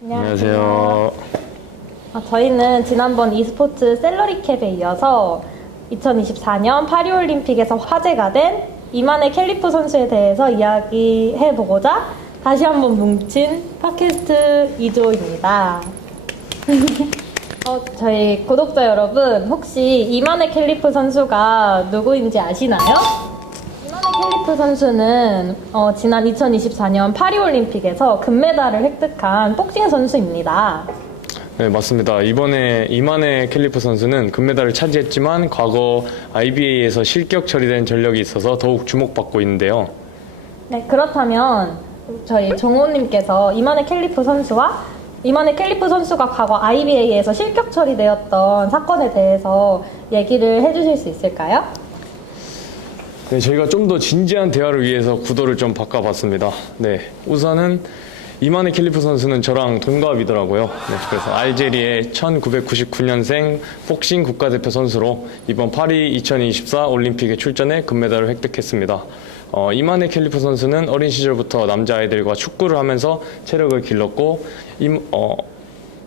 안녕하세요. 저희는 지난번 e스포츠 셀러리캡에 이어서 2024년 파리올림픽에서 화제가 된 이만의 캘리프 선수에 대해서 이야기해보고자 다시 한번 뭉친 팟캐스트 2조입니다. 저희 구독자 여러분, 혹시 이만의 캘리프 선수가 누구인지 아시나요? 이만의 캘리프 선수는 지난 2024년 파리올림픽에서 금메달을 획득한 복싱 선수입니다. 네, 맞습니다. 이번에 이만의 캘리프 선수는 금메달을 차지했지만 과거 IBA에서 실격 처리된 전력이 있어서 더욱 주목받고 있는데요. 네, 그렇다면 저희 정호님께서 이만의 캘리프 선수가 과거 IBA에서 실격 처리되었던 사건에 대해서 얘기를 해주실 수 있을까요? 네, 저희가 좀 더 진지한 대화를 위해서 구도를 좀 바꿔봤습니다. 네, 우선은 이만의 캘리프 선수는 저랑 동갑이더라고요. 네, 그래서 알제리의 1999년생 복싱 국가대표 선수로 이번 파리 2024 올림픽에 출전해 금메달을 획득했습니다. 이만의 캘리프 선수는 어린 시절부터 남자아이들과 축구를 하면서 체력을 길렀고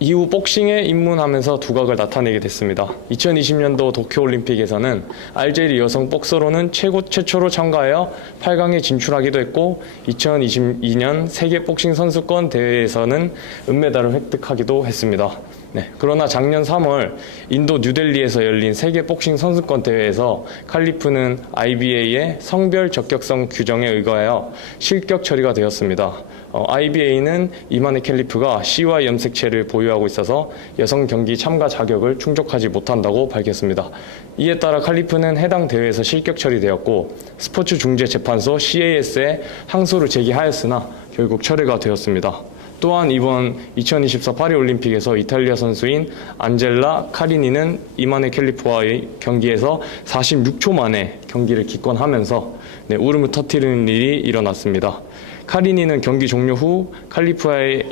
이후 복싱에 입문하면서 두각을 나타내게 됐습니다. 2020년도 도쿄올림픽에서는 알제리 여성 복서로는 최초로 참가하여 8강에 진출하기도 했고 2022년 세계 복싱 선수권 대회에서는 은메달을 획득하기도 했습니다. 네, 그러나 작년 3월 인도 뉴델리에서 열린 세계 복싱 선수권 대회에서 캘리프는 IBA의 성별 적격성 규정에 의거하여 실격 처리가 되었습니다. IBA는 이만의 캘리프가 CY 염색체를 보유하고 있어서 여성 경기 참가 자격을 충족하지 못한다고 밝혔습니다. 이에 따라 캘리프는 해당 대회에서 실격 처리되었고 스포츠중재재판소 CAS에 항소를 제기하였으나 결국 철회가 되었습니다. 또한 이번 2024 파리올림픽에서 이탈리아 선수인 안젤라 카리니는 이만의 캘리프와의 경기에서 46초 만에 경기를 기권하면서 울음을 터뜨리는 일이 일어났습니다. 카리니는 경기 종료 후 캘리프와의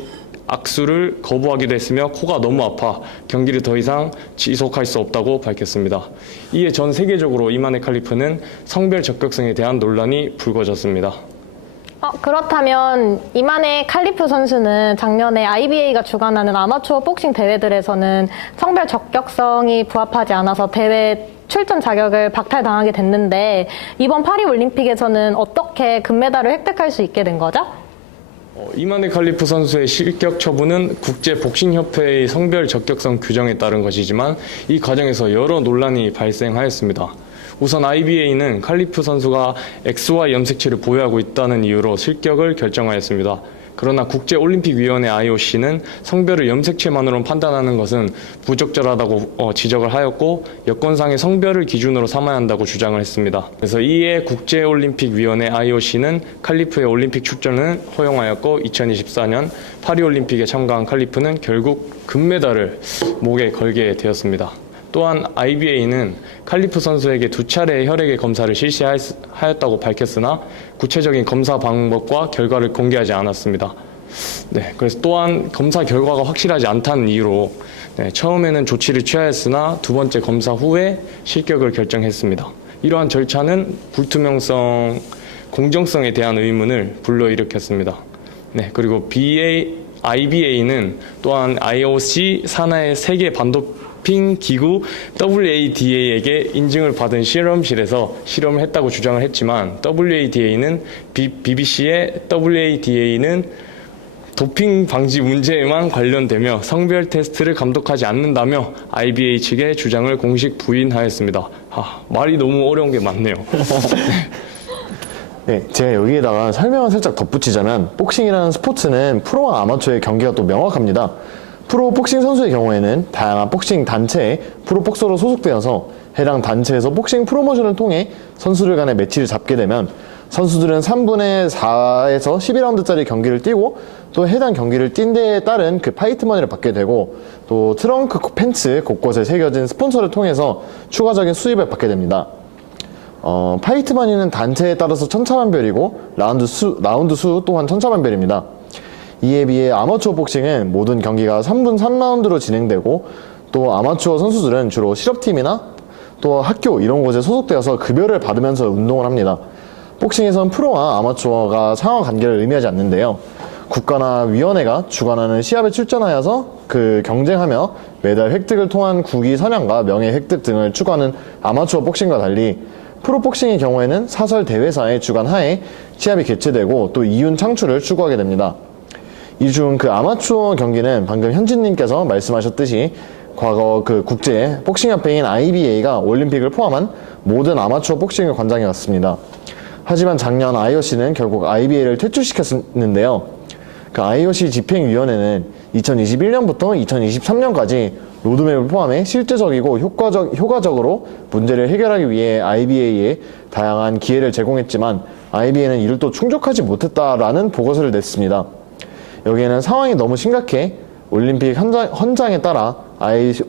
악수를 거부하기도 했으며 코가 너무 아파 경기를 더 이상 지속할 수 없다고 밝혔습니다. 이에 전 세계적으로 이만의 캘리프는 성별 적격성에 대한 논란이 불거졌습니다. 그렇다면 이만의 캘리프 선수는 작년에 IBA가 주관하는 아마추어 복싱 대회들에서는 성별 적격성이 부합하지 않아서 대회 출전 자격을 박탈당하게 됐는데 이번 파리올림픽에서는 어떻게 금메달을 획득할 수 있게 된 거죠? 이만의 캘리프 선수의 실격 처분은 국제복싱협회의 성별 적격성 규정에 따른 것이지만 이 과정에서 여러 논란이 발생하였습니다. 우선 IBA는 캘리프 선수가 XY 염색체를 보유하고 있다는 이유로 실격을 결정하였습니다. 그러나 국제올림픽위원회 IOC는 성별을 염색체만으로 판단하는 것은 부적절하다고 지적을 하였고 여건상의 성별을 기준으로 삼아야 한다고 주장을 했습니다. 그래서 이에 국제올림픽위원회 IOC는 캘리프의 올림픽 출전을 허용하였고 2024년 파리올림픽에 참가한 캘리프는 결국 금메달을 목에 걸게 되었습니다. 또한 IBA는 캘리프 선수에게 2차례의 혈액의 검사를 실시하였다고 밝혔으나 구체적인 검사 방법과 결과를 공개하지 않았습니다. 네, 그래서 또한 검사 결과가 확실하지 않다는 이유로 처음에는 조치를 취하였으나 두 번째 검사 후에 실격을 결정했습니다. 이러한 절차는 불투명성, 공정성에 대한 의문을 불러일으켰습니다. 네, 그리고 IBA는 또한 IOC 산하의 세계 반도핑 기구 WADA에게 인증을 받은 실험실에서 실험을 했다고 주장을 했지만 WADA는 BBC의 WADA는 도핑 방지 문제에만 관련되며 성별 테스트를 감독하지 않는다며 IBA 측의 주장을 공식 부인하였습니다. 말이 너무 어려운 게 많네요. 네, 제가 여기에다가 설명을 살짝 덧붙이자면 복싱이라는 스포츠는 프로와 아마추어의 경계가 또 명확합니다. 프로 복싱 선수의 경우에는 다양한 복싱 단체에 프로 복서로 소속되어서 해당 단체에서 복싱 프로모션을 통해 선수들 간의 매치를 잡게 되면 선수들은 3분의 4에서 12라운드짜리 경기를 뛰고 또 해당 경기를 뛴 데에 따른 그 파이트 머니를 받게 되고 또 트렁크 팬츠 곳곳에 새겨진 스폰서를 통해서 추가적인 수입을 받게 됩니다. 파이트 머니는 단체에 따라서 천차만별이고 라운드 수 또한 천차만별입니다. 이에 비해 아마추어 복싱은 모든 경기가 3분 3라운드로 진행되고 또 아마추어 선수들은 주로 실업팀이나 또 학교 이런 곳에 소속되어서 급여를 받으면서 운동을 합니다. 복싱에선 프로와 아마추어가 상하 관계를 의미하지 않는데요. 국가나 위원회가 주관하는 시합에 출전하여서 그 경쟁하며 메달 획득을 통한 국위 선양과 명예 획득 등을 추구하는 아마추어 복싱과 달리 프로복싱의 경우에는 사설 대회사의 주관 하에 시합이 개최되고 또 이윤 창출을 추구하게 됩니다. 이 중 그 아마추어 경기는 방금 현진님께서 말씀하셨듯이 과거 그 국제 복싱협회인 IBA가 올림픽을 포함한 모든 아마추어 복싱을 관장해 왔습니다. 하지만 작년 IOC는 결국 IBA를 퇴출시켰는데요. 그 IOC 집행위원회는 2021년부터 2023년까지 로드맵을 포함해 실제적이고 효과적으로 문제를 해결하기 위해 IBA에 다양한 기회를 제공했지만 IBA는 이를 또 충족하지 못했다라는 보고서를 냈습니다. 여기에는 상황이 너무 심각해 올림픽 헌장에 따라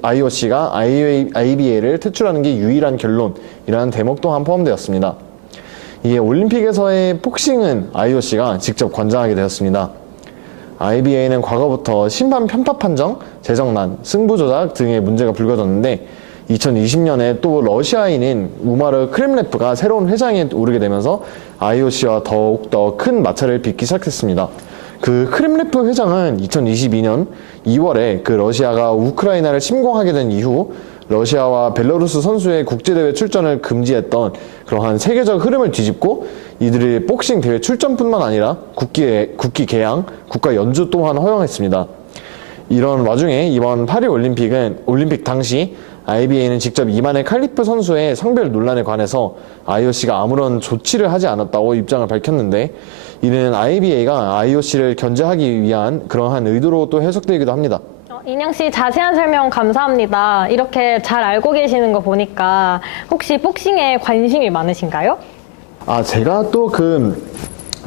IOC가 IBA를 퇴출하는 게 유일한 결론이라는 대목 또한 포함되었습니다. 이에 올림픽에서의 복싱은 IOC가 직접 관장하게 되었습니다. IBA는 과거부터 심판 편파 판정, 재정난, 승부 조작 등의 문제가 불거졌는데 2020년에 또 러시아인인 우마르 크렘레프가 새로운 회장에 오르게 되면서 IOC와 더욱더 큰 마찰을 빚기 시작했습니다. 그 크렘레프 회장은 2022년 2월에 그 러시아가 우크라이나를 침공하게 된 이후 러시아와 벨라루스 선수의 국제대회 출전을 금지했던 그러한 세계적 흐름을 뒤집고 이들의 복싱 대회 출전뿐만 아니라 국기 개양, 국가 연주 또한 허용했습니다. 이런 와중에 이번 파리 올림픽 당시 IBA는 직접 이만의 칼리프 선수의 성별 논란에 관해서 IOC가 아무런 조치를 하지 않았다고 입장을 밝혔는데 이는 IBA가 IOC를 견제하기 위한 그러한 의도로 또 해석되기도 합니다. 인영 씨 자세한 설명 감사합니다. 이렇게 잘 알고 계시는 거 보니까 혹시 복싱에 관심이 많으신가요? 제가 또 그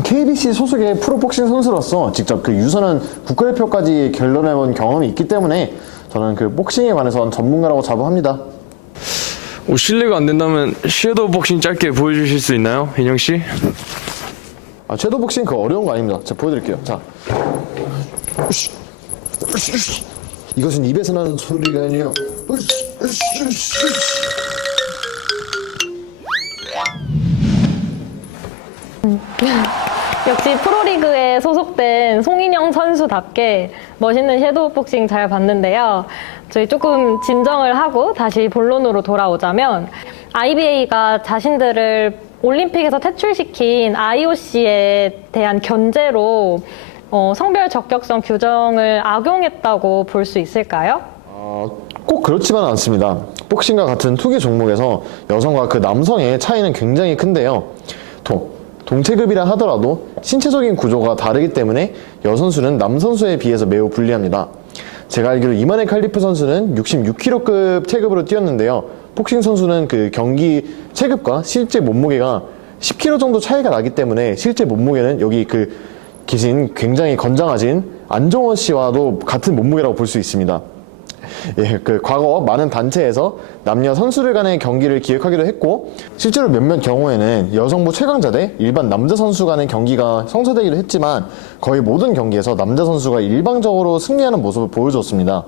KBC 소속의 프로복싱 선수로서 직접 그 유소년 국가대표까지 결론해본 경험이 있기 때문에 저는 그 복싱에 관해서는 전문가라고 자부합니다. 실례가 안 된다면 섀도우 복싱 짧게 보여주실 수 있나요, 인영 씨? 섀도우 복싱 그거 어려운 거 아닙니다. 제가 보여드릴게요. 자, 이것은 입에서 나는 소리가 아니요. 역시 프로리그에 소속된 송인영 선수답게 멋있는 섀도우 복싱 잘 봤는데요. 저희 조금 진정을 하고 다시 본론으로 돌아오자면 IBA가 자신들을 올림픽에서 퇴출시킨 IOC에 대한 견제로 성별 적격성 규정을 악용했다고 볼 수 있을까요? 꼭 그렇지만은 않습니다. 복싱과 같은 투기 종목에서 여성과 그 남성의 차이는 굉장히 큰데요. 동체급이라 하더라도 신체적인 구조가 다르기 때문에 여선수는 남선수에 비해서 매우 불리합니다. 제가 알기로 이만의 칼리프 선수는 66kg급 체급으로 뛰었는데요. 복싱 선수는 그 경기 체급과 실제 몸무게가 10kg 정도 차이가 나기 때문에 실제 몸무게는 여기 그 계신 굉장히 건장하신 안정원 씨와도 같은 몸무게라고 볼 수 있습니다. 예, 그 과거 많은 단체에서 남녀 선수들 간의 경기를 기획하기도 했고 실제로 몇몇 경우에는 여성부 최강자 대 일반 남자 선수 간의 경기가 성사되기도 했지만 거의 모든 경기에서 남자 선수가 일방적으로 승리하는 모습을 보여줬습니다.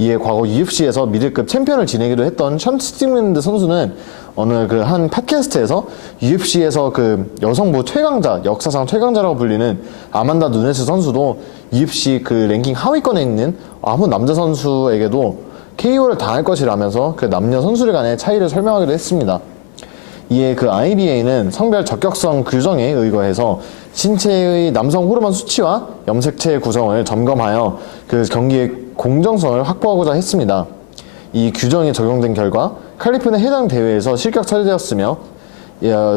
이에 과거 UFC에서 미들급 챔피언을 지내기도 했던 션 스티븐드 선수는 어느 그 한 팟캐스트에서 UFC에서 그 여성부 최강자, 역사상 최강자라고 불리는 아만다 누네스 선수도 UFC 그 랭킹 하위권에 있는 아무 남자 선수에게도 KO를 당할 것이라면서 그 남녀 선수들 간의 차이를 설명하기도 했습니다. 이에 그 IBA는 성별 적격성 규정에 의거해서 신체의 남성 호르몬 수치와 염색체 구성을 점검하여 그 경기의 공정성을 확보하고자 했습니다. 이 규정이 적용된 결과 칼리프는 해당 대회에서 실격 처리되었으며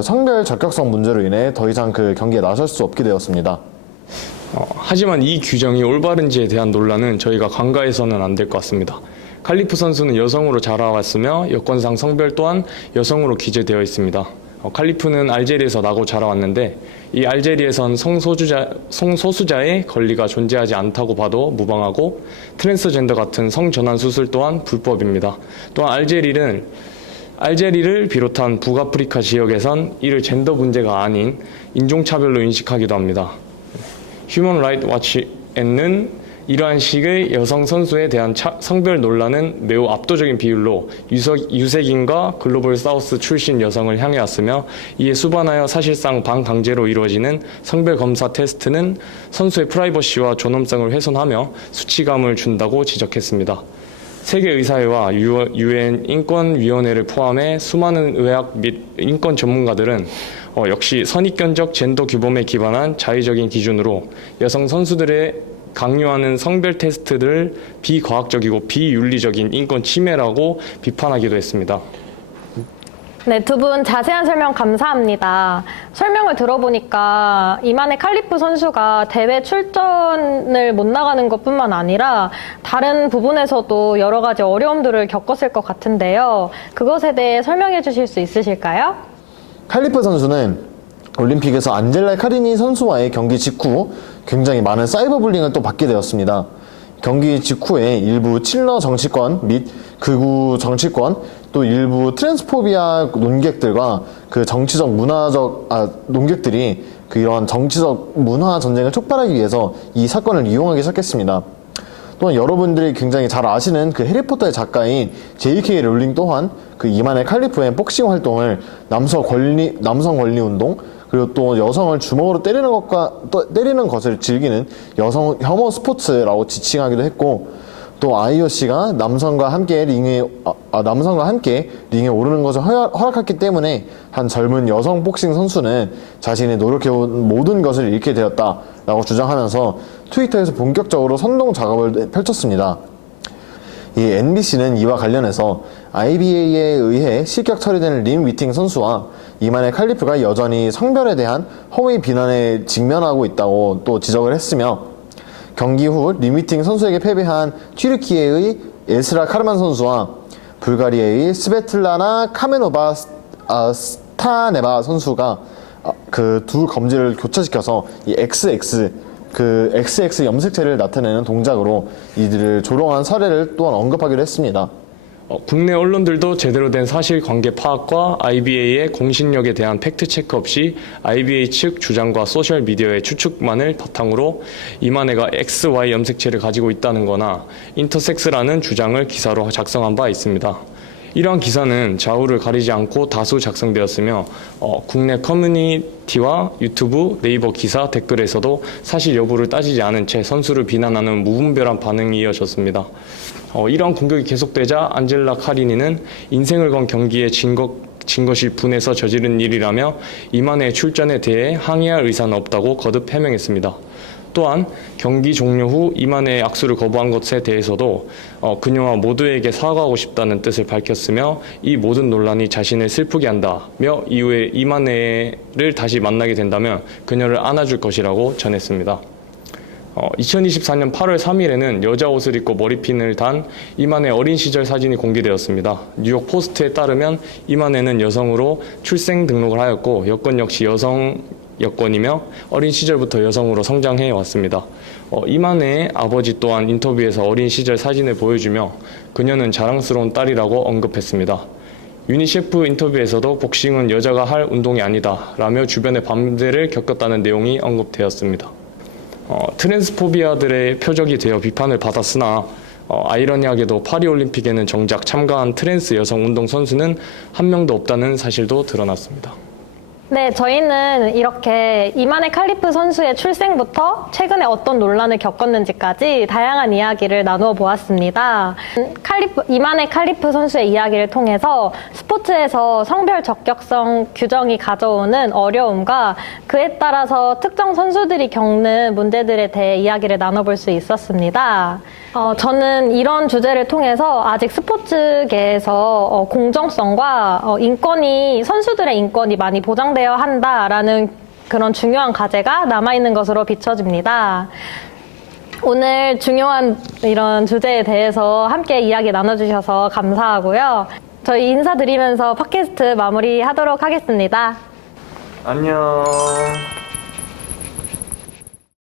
성별 적격성 문제로 인해 더 이상 그 경기에 나설 수 없게 되었습니다. 하지만 이 규정이 올바른지에 대한 논란은 저희가 간과해서는 안 될 것 같습니다. 칼리프 선수는 여성으로 자라왔으며 여권상 성별 또한 여성으로 기재되어 있습니다. 칼리프는 알제리에서 나고 자라왔는데 이 알제리에선 성소수자의 권리가 존재하지 않다고 봐도 무방하고 트랜스젠더 같은 성전환 수술 또한 불법입니다. 또한 알제리를 비롯한 북아프리카 지역에선 이를 젠더 문제가 아닌 인종차별로 인식하기도 합니다. 휴먼 라이트 와치에는 이러한 식의 여성 선수에 대한 성별 논란은 매우 압도적인 비율로 유색인과 글로벌 사우스 출신 여성을 향해 왔으며, 이에 수반하여 사실상 반강제로 이루어지는 성별 검사 테스트는 선수의 프라이버시와 존엄성을 훼손하며 수치감을 준다고 지적했습니다. 세계의사회와 유엔 인권위원회를 포함해 수많은 의학 및 인권 전문가들은 역시 선입견적 젠더 규범에 기반한 자의적인 기준으로 여성 선수들의 강요하는 성별 테스트를 비과학적이고 비윤리적인 인권 침해라고 비판하기도 했습니다. 네, 두 분 자세한 설명 감사합니다. 설명을 들어보니까 이만의 칼리프 선수가 대회 출전을 못 나가는 것뿐만 아니라 다른 부분에서도 여러 가지 어려움들을 겪었을 것 같은데요. 그것에 대해 설명해 주실 수 있으실까요? 칼리프 선수는 올림픽에서 안젤라 카리니 선수와의 경기 직후 굉장히 많은 사이버 불링을 또 받게 되었습니다. 경기 직후에 일부 칠러 정치권 및 극우 정치권, 또 일부 트랜스포비아 논객들과 그 정치적 문화적 논객들이 이러한 정치적 문화 전쟁을 촉발하기 위해서 이 사건을 이용하기 시작했습니다. 또한 여러분들이 굉장히 잘 아시는 그 해리포터의 작가인 J.K. 롤링 또한 그 이만의 칼리프의 복싱 활동을 남성 권리 운동, 그리고 또 여성을 주먹으로 때리는 것을 즐기는 여성 혐오 스포츠라고 지칭하기도 했고, 또 IOC가 남성과 함께 링에 오르는 것을 허락했기 때문에 한 젊은 여성 복싱 선수는 자신이 노력해온 모든 것을 잃게 되었다라고 주장하면서 트위터에서 본격적으로 선동 작업을 펼쳤습니다. 이 NBC는 이와 관련해서 IBA에 의해 실격 처리된 림 위팅 선수와 이만의 칼리프가 여전히 성별에 대한 허위 비난에 직면하고 있다고 또 지적을 했으며, 경기 후 림 위팅 선수에게 패배한 튀르키예의 에스라 카르만 선수와 불가리아의 스베틀라나 카메노바 스타네바 선수가 그 두 검지를 교차시켜서 이 XX 염색체를 나타내는 동작으로 이들을 조롱한 사례를 또한 언급하기로 했습니다. 국내 언론들도 제대로 된 사실관계 파악과 IBA의 공신력에 대한 팩트체크 없이 IBA 측 주장과 소셜미디어의 추측만을 바탕으로 이만혜가 XY 염색체를 가지고 있다는 거나 인터섹스라는 주장을 기사로 작성한 바 있습니다. 이러한 기사는 좌우를 가리지 않고 다수 작성되었으며 국내 커뮤니티와 유튜브, 네이버 기사, 댓글에서도 사실 여부를 따지지 않은 채 선수를 비난하는 무분별한 반응이 이어졌습니다. 이러한 공격이 계속되자 안젤라 카리니는 인생을 건 경기에 진 것이 분해서 저지른 일이라며 이만의 출전에 대해 항의할 의사는 없다고 거듭 해명했습니다. 또한 경기 종료 후 이만의 악수를 거부한 것에 대해서도 그녀와 모두에게 사과하고 싶다는 뜻을 밝혔으며, 이 모든 논란이 자신을 슬프게 한다며 이후에 이만혜를 다시 만나게 된다면 그녀를 안아줄 것이라고 전했습니다. 2024년 8월 3일에는 여자 옷을 입고 머리핀을 단 이만의 어린 시절 사진이 공개되었습니다. 뉴욕 포스트에 따르면 이만혜는 여성으로 출생 등록을 하였고 여권 역시 여성 여권이며 어린 시절부터 여성으로 성장해 왔습니다. 이만혜의 아버지 또한 인터뷰에서 어린 시절 사진을 보여주며 그녀는 자랑스러운 딸이라고 언급했습니다. 유니셰프 인터뷰에서도 복싱은 여자가 할 운동이 아니다 라며 주변의 반대를 겪었다는 내용이 언급되었습니다. 트랜스포비아들의 표적이 되어 비판을 받았으나 아이러니하게도 파리올림픽에는 정작 참가한 트랜스 여성 운동 선수는 한 명도 없다는 사실도 드러났습니다. 네, 저희는 이렇게 이만의 칼리프 선수의 출생부터 최근에 어떤 논란을 겪었는지까지 다양한 이야기를 나누어 보았습니다. 이만의 칼리프 선수의 이야기를 통해서 스포츠에서 성별 적격성 규정이 가져오는 어려움과 그에 따라서 특정 선수들이 겪는 문제들에 대해 이야기를 나눠볼 수 있었습니다. 저는 이런 주제를 통해서 아직 스포츠계에서 공정성과 선수들의 인권이 많이 보장되어야 한다라는 그런 중요한 과제가 남아있는 것으로 비춰집니다. 오늘 중요한 이런 주제에 대해서 함께 이야기 나눠주셔서 감사하고요. 저희 인사드리면서 팟캐스트 마무리하도록 하겠습니다. 안녕.